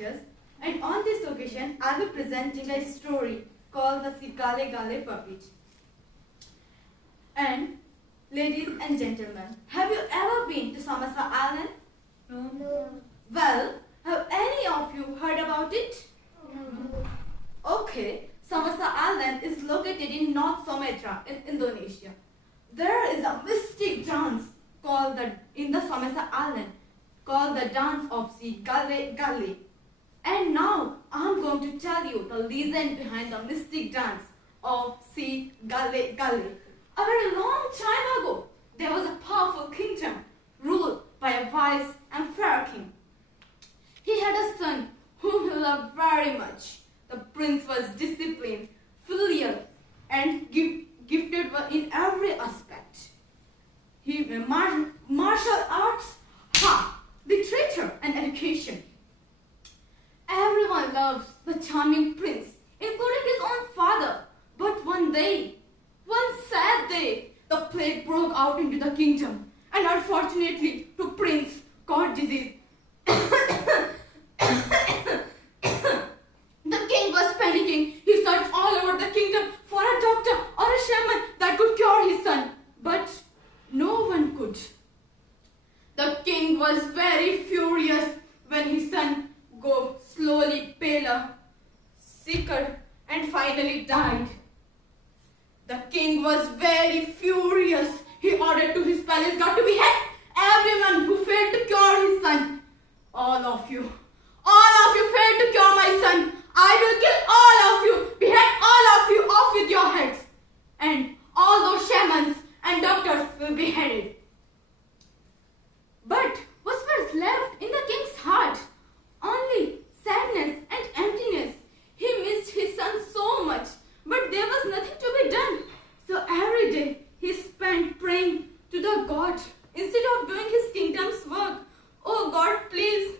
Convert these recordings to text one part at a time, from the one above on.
teachers, and on this occasion I will be presenting a story called the Gale Gale Puppet. And ladies and gentlemen, have you ever been to Somerset Island? No. Well, have any of you heard about it? No. Okay, Somerset Island is located in North Sumatra in Indonesia. There is a mystic dance in the Somerset Island called the dance of the Gale Gale. And now I am going to tell you the legend behind the mystic dance of the Gale Gale. A very long time ago, there was a powerful kingdom ruled by a wise and fair king. He had a son whom he loved very much. The prince was disciplined, filial, and gifted in every aspect. He martial arts, literature, and education. Everyone loves the charming prince, including his own father. But one sad day, the plague broke out into the kingdom, and unfortunately, the prince caught disease. The king was panicking. He searched all over the kingdom for a doctor or a shaman that could cure his son, but no one could. The king was very furious when his son grew slowly paler, sicker, and finally died. The king was very furious. He ordered to his palace guard to behead everyone who failed to cure his son. All of you failed to cure my son. I will kill all of you, behead all of you off with your heads. And all those shamans and doctors will be beheaded. But what was left in the king's heart? Only sadness and emptiness. He missed his son so much, but there was nothing to be done. So every day he spent praying to the God instead of doing his kingdom's work. Oh God, please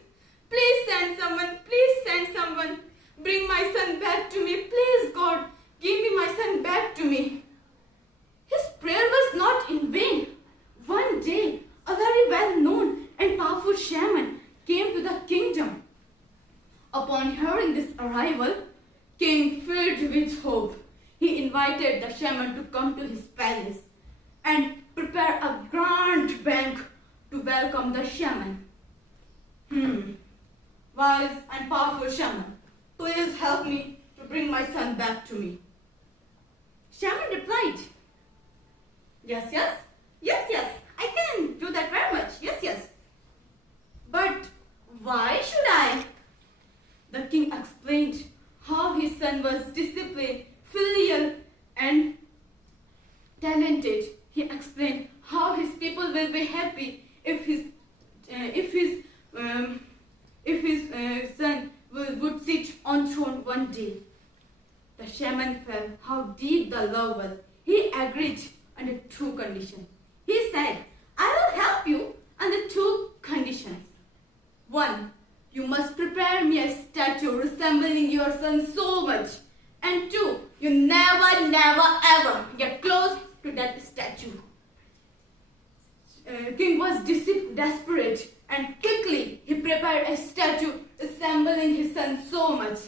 send someone. Bring my son back to me. Please God, give me my son back to me. His prayer was not in vain. One day, a very well-known and powerful shaman came to the kingdom. Upon hearing this arrival, king filled with hope. He invited the shaman to come to his palace and prepare a grand banquet to welcome the shaman. Wise and powerful shaman, please help me to bring my son back to me. Shaman replied, Yes, I can do that very much. Yes. But why should I? The king explained how his son was disciplined, filial, and talented. He explained how his people will be happy if his son would sit on throne one day. The shaman felt how deep the love was. He agreed under two conditions. He said, I will help you under two conditions. One, you must prepare me a statue resembling your son so much. And two, you never ever get close to that statue. King was desperate, and quickly he prepared a statue resembling his son so much.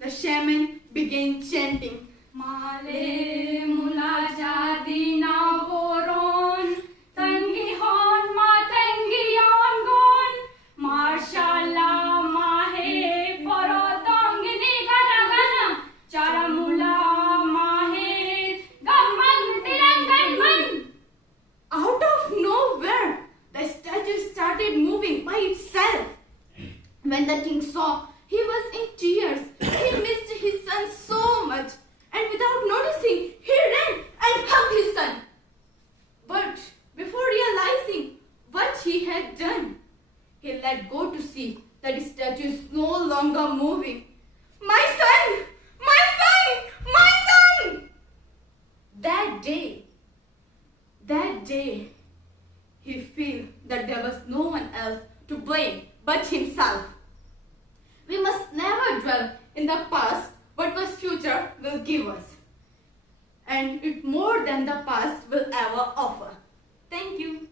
The shaman began chanting, Male mula jadi na boron, tangi hon ma tangi on gon, marshala mahe poro tongini gana gana, chara mula mahe gamman tirangan man. Out of nowhere, the statue started moving by itself. When the king saw, he was in tears. He missed his son so much, and without noticing, he ran and hugged his son. But before realizing what he had done, he let go to see that the statue is no longer moving. My son! My son! My son! That day, he felt that there was no one else to blame but himself. We must never dwell in the past what was future will give us. And it more than the past will ever offer. Thank you.